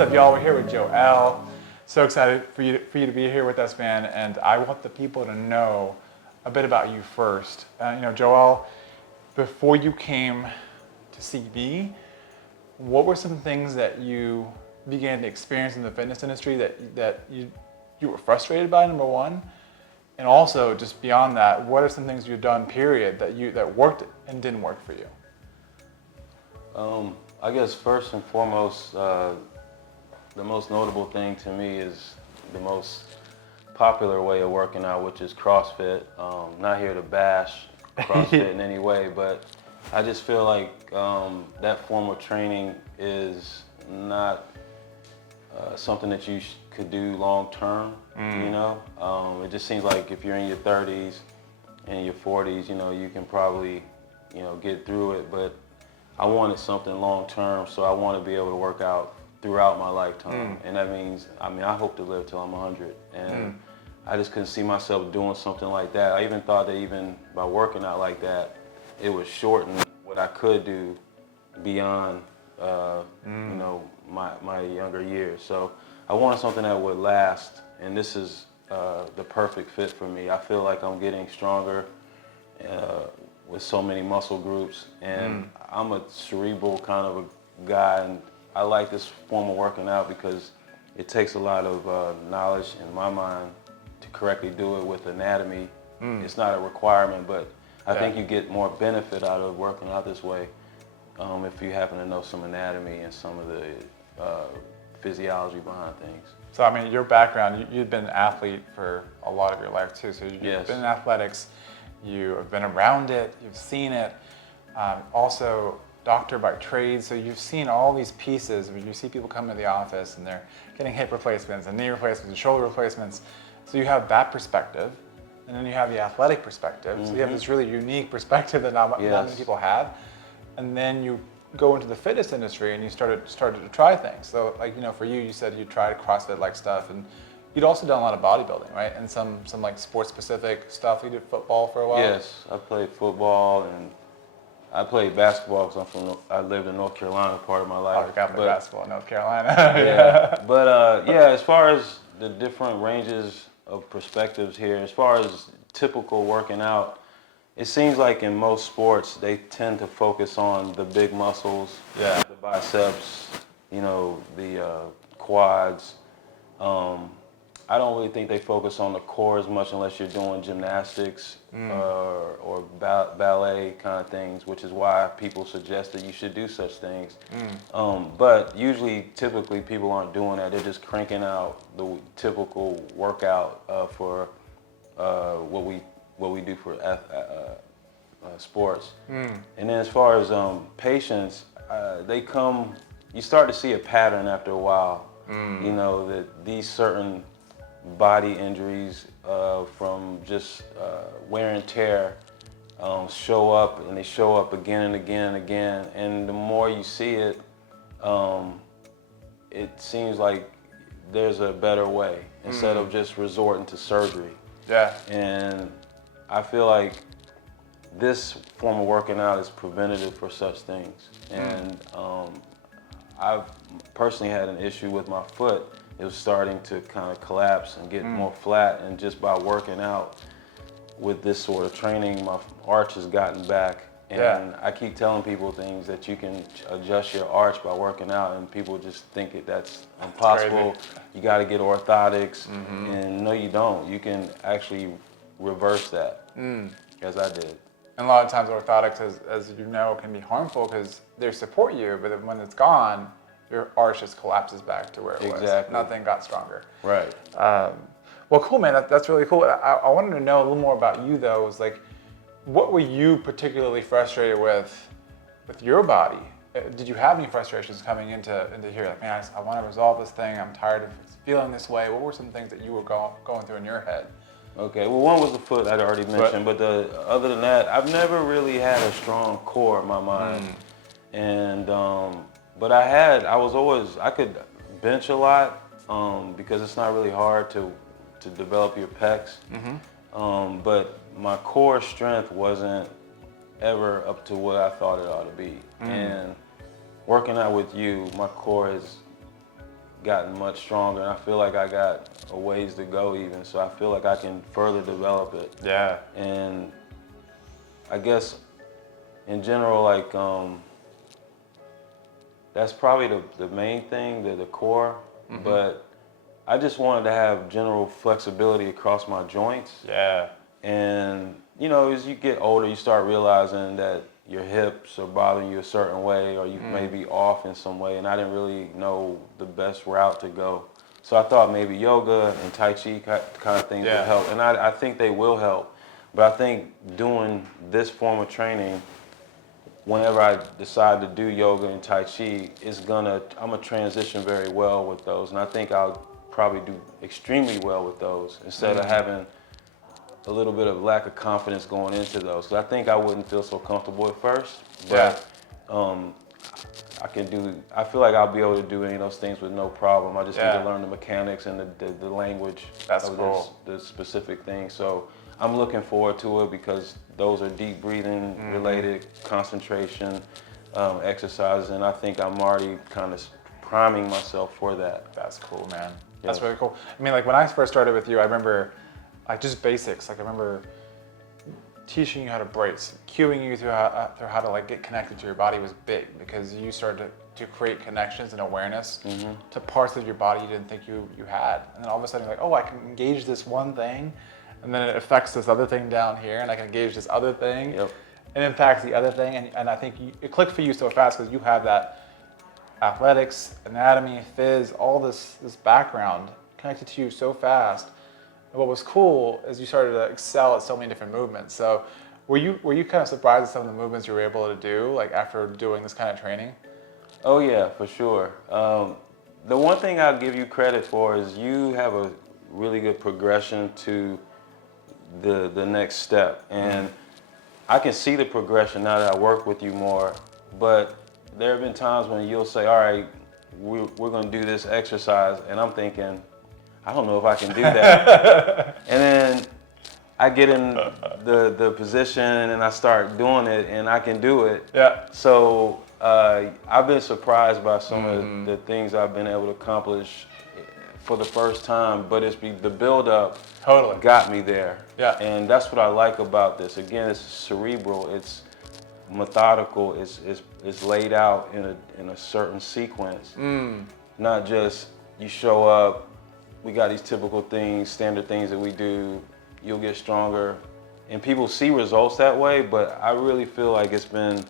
What's up, y'all? We're here with Joel. So excited for you to be here with us, man. And I want the people to know a bit about you first. Joel, before you came to CB, what were some things that you began to experience in the fitness industry that you were frustrated by, number one? And also, just beyond that, what are some things you've done, period, that worked and didn't work for you? I guess first and foremost, the most notable thing to me is the most popular way of working out, which is CrossFit. Not here to bash CrossFit in any way, but I just feel like that form of training is not something that you could do long term. It just seems like if you're in your 30s and your 40s, you can probably, get through it, but I wanted something long term, so I want to be able to work out throughout my lifetime. And that means, I hope to live till I'm 100. And I just couldn't see myself doing something like that. I even thought that even by working out like that, it would shorten what I could do beyond, my younger years. So I wanted something that would last, and this is the perfect fit for me. I feel like I'm getting stronger with so many muscle groups, and I'm a cerebral kind of a guy, and I like this form of working out because it takes a lot of knowledge in my mind to correctly do it with anatomy. It's not a requirement, but I think you get more benefit out of working out this way if you happen to know some anatomy and some of the physiology behind things. So, your background, you've been an athlete for a lot of your life too. So you've been in athletics, you have been around it, you've seen it. Also, doctor by trade, so you've seen all these pieces. You see people come to the office and they're getting hip replacements and knee replacements and shoulder replacements. So you have that perspective, and then you have the athletic perspective. So you have this really unique perspective that not many people have. And then you go into the fitness industry and you started to try things. So for you said you tried CrossFit-like stuff, and you'd also done a lot of bodybuilding, right? And some like sports-specific stuff. You did football for a while? Yes, I played football, and I played basketball because I lived in North Carolina part of my life. Oh, you got to play basketball in North Carolina. As far as the different ranges of perspectives here, as far as typical working out, it seems like in most sports, they tend to focus on the big muscles, the biceps, the quads. I don't really think they focus on the core as much unless you're doing gymnastics or ballet kind of things, which is why people suggest that you should do such things. But typically, people aren't doing that. They're just cranking out the typical workout for what we do for sports. And then as far as patients, you start to see a pattern after a while. That these certain body injuries from just wear and tear show up, and they show up again and again and again. And the more you see it, it seems like there's a better way instead of just resorting to surgery. Yeah. And I feel like this form of working out is preventative for such things. And I've personally had an issue with my foot. It was starting to kind of collapse and get more flat, and just by working out with this sort of training, my arch has gotten back. And I keep telling people things that you can adjust your arch by working out, and people just think that's impossible. You got to get orthotics, and no, you don't. You can actually reverse that, as I did. And a lot of times orthotics, as you know, can be harmful because they support you, but then when it's gone, your arch just collapses back to where it was. Nothing got stronger. Right. Well, cool, man. That's really cool. I wanted to know a little more about you, though. It was like, what were you particularly frustrated with your body? Did you have any frustrations coming into here? Like, man, I want to resolve this thing. I'm tired of feeling this way. What were some things that you were going through in your head? Okay, well, one was the foot I'd already mentioned, but other than that, I've never really had a strong core in my mind. And but I could bench a lot because it's not really hard to develop your pecs. But my core strength wasn't ever up to what I thought it ought to be. And working out with you, my core has gotten much stronger. And I feel like I got a ways to go even. So I feel like I can further develop it. Yeah. And I guess in general, like, that's probably the main thing, the core. Mm-hmm. But I just wanted to have general flexibility across my joints. Yeah. And, you know, as you get older, you start realizing that your hips are bothering you a certain way, or you may be off in some way, and I didn't really know the best route to go. So I thought maybe yoga and Tai Chi kind of things would help, and I think they will help. But I think doing this form of training, whenever I decide to do yoga and Tai Chi, I'm gonna transition very well with those, and I think I'll probably do extremely well with those instead of having a little bit of lack of confidence going into those. So I think I wouldn't feel so comfortable at first, but I feel like I'll be able to do any of those things with no problem. I just need to learn the mechanics and the language of the specific thing. So I'm looking forward to it because those are deep breathing related concentration exercises, and I think I'm already kind of priming myself for that. That's cool, man. That's really cool. I mean, like when I first started with you, I remember like just basics. Like I remember teaching you how to brace, cueing you through how to like get connected to your body was big because you started to create connections and awareness to parts of your body you didn't think you had. And then all of a sudden you're like, oh, I can engage this one thing, and then it affects this other thing down here, and I can engage this other thing, and it impacts the other thing. And I think it clicked for you so fast because you have that athletics, anatomy, phys, all this background connected to you so fast. And what was cool is you started to excel at so many different movements. So were you kind of surprised at some of the movements you were able to do, like after doing this kind of training? Oh yeah, for sure. The one thing I'll give you credit for is you have a really good progression to the next step. And I can see the progression now that I work with you more, but there have been times when you'll say, all right, we're gonna do this exercise, and I'm thinking, I don't know if I can do that. And then I get in the position and I start doing it and I can do it. Yeah. So I've been surprised by some of the things I've been able to accomplish for the first time, but the build-up got me there. Yeah. And that's what I like about this. Again, it's cerebral, it's methodical, it's laid out in a certain sequence. Not just you show up, we got these typical things, standard things that we do, you'll get stronger. And people see results that way, but I really feel like it's been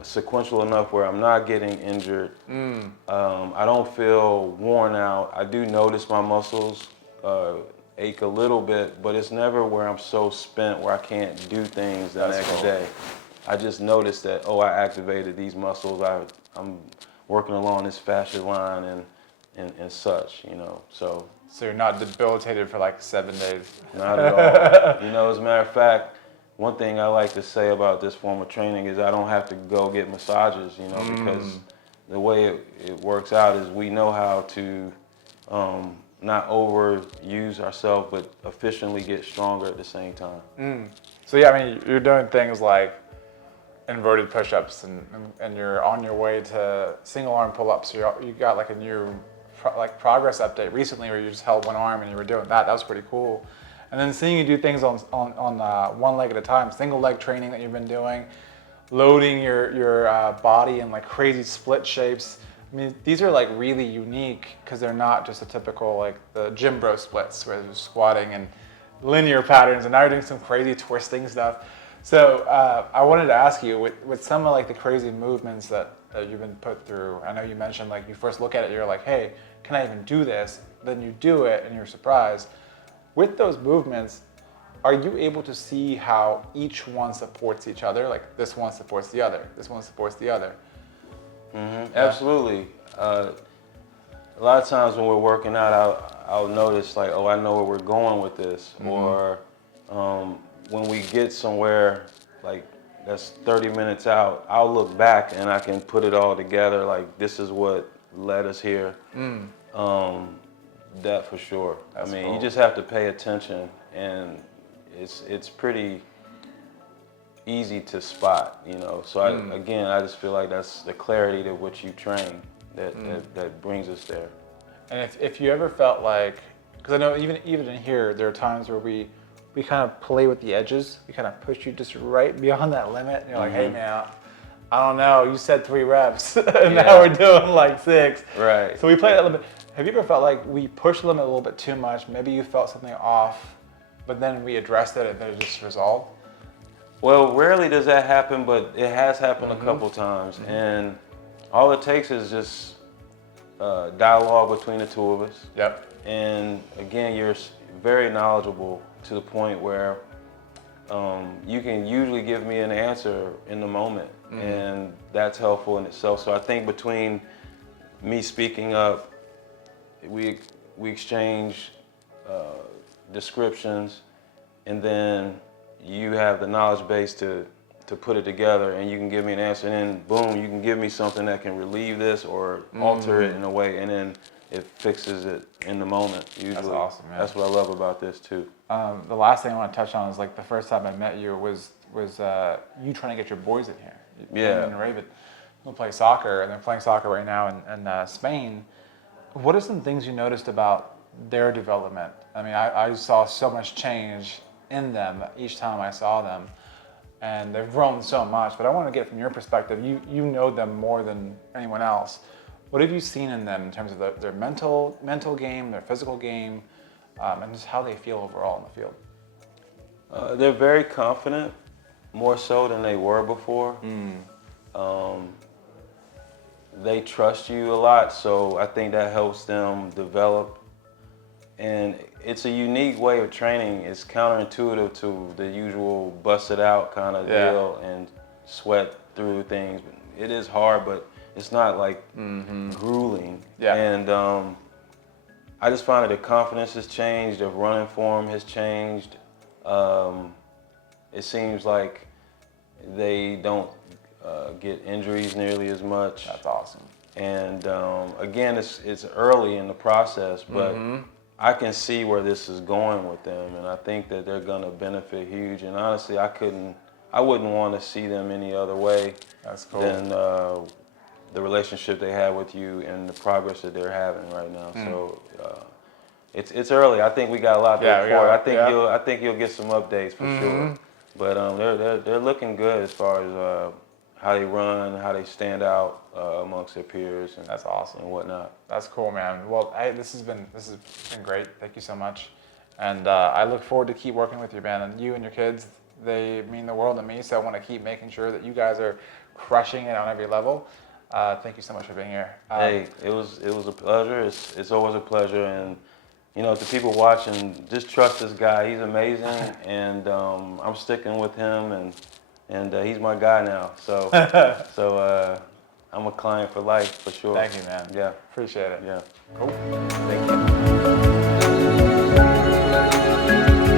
sequential enough where I'm not getting injured. I don't feel worn out. I do notice my muscles ache a little bit, but it's never where I'm so spent where I can't do things the next day. I just noticed that, I activated these muscles. I'm working along this fascia line and such, you know. So you're not debilitated for like 7 days? Not at all. You know, as a matter of fact, one thing I like to say about this form of training is I don't have to go get massages, you know, because the way it works out is we know how to not overuse ourselves, but efficiently get stronger at the same time. So yeah, I mean, you're doing things like inverted push-ups, and you're on your way to single arm pull-ups. You got like a new progress update recently where you just held one arm and you were doing that. That was pretty cool. And then seeing you do things on one leg at a time, single leg training that you've been doing, loading your body in like crazy split shapes. I mean, these are like really unique because they're not just a typical like the gym bro splits where you're squatting and linear patterns, and now you're doing some crazy twisting stuff. So I wanted to ask you, with some of like the crazy movements that you've been put through, I know you mentioned like you first look at it, you're like, hey, can I even do this? Then you do it and you're surprised. With those movements, are you able to see how each one supports each other? Like this one supports the other, this one supports the other. Absolutely. A lot of times when we're working out, I'll notice like, I know where we're going with this, or when we get somewhere like that's 30 minutes out, I'll look back and I can put it all together. Like this is what led us here. That for sure. That's cool. You just have to pay attention, and it's pretty easy to spot, you know. So I just feel like that's the clarity to which you train. that brings us there. And if you ever felt like, because I know even in here, there are times where we kind of play with the edges. We kind of push you just right beyond that limit. And you're like, hey man, I don't know. You said 3 reps, and now we're doing like 6. Right. So we play that limit. Have you ever felt like we pushed the limit a little bit too much? Maybe you felt something off, but then we addressed it and then it just resolved? Well, rarely does that happen, but it has happened a couple times. And all it takes is just dialogue between the two of us. Yep. And again, you're very knowledgeable to the point where you can usually give me an answer in the moment, and that's helpful in itself. So I think between me speaking up, we exchange descriptions, and then you have the knowledge base to put it together, and you can give me an answer, and then boom, you can give me something that can relieve this or alter it in a way, and then it fixes it in the moment, usually. That's awesome, man. That's what I love about this too. The last thing I want to touch on is like the first time I met you was you trying to get your boys in here. Yeah. And Raven, who play soccer, and they're playing soccer right now in Spain. What are some things you noticed about their development? I mean, I saw so much change in them each time I saw them, and they've grown so much. But I want to get from your perspective. You know them more than anyone else. What have you seen in them in terms of their mental game, their physical game, and just how they feel overall in the field? They're very confident, more so than they were before. They trust you a lot, so I think that helps them develop. And it's a unique way of training. It's counterintuitive to the usual bust it out kind of deal and sweat through things. It is hard, but it's not like grueling. Yeah. And I just find that the confidence has changed, the running form has changed. It seems like they don't get injuries nearly as much. That's awesome. And again, it's early in the process, but I can see where this is going with them, and I think that they're gonna benefit huge. And honestly, I wouldn't want to see them any other way than the relationship they have with you and the progress that they're having right now. So it's early. I think we got a lot to report. I think you'll get some updates for sure. But they're looking good as far as how they run, how they stand out amongst their peers, and that's awesome and whatnot. That's cool, man. Well, this has been great. Thank you so much, and I look forward to keep working with you, man. And you and your kids, they mean the world to me. So I want to keep making sure that you guys are crushing it on every level. Thank you so much for being here. Hey, it was a pleasure. It's always a pleasure, and you know, to people watching, just trust this guy. He's amazing, and I'm sticking with him, and he's my guy now. So I'm a client for life for sure. Thank you, man. Yeah. Appreciate it. Yeah. Cool. Thank you.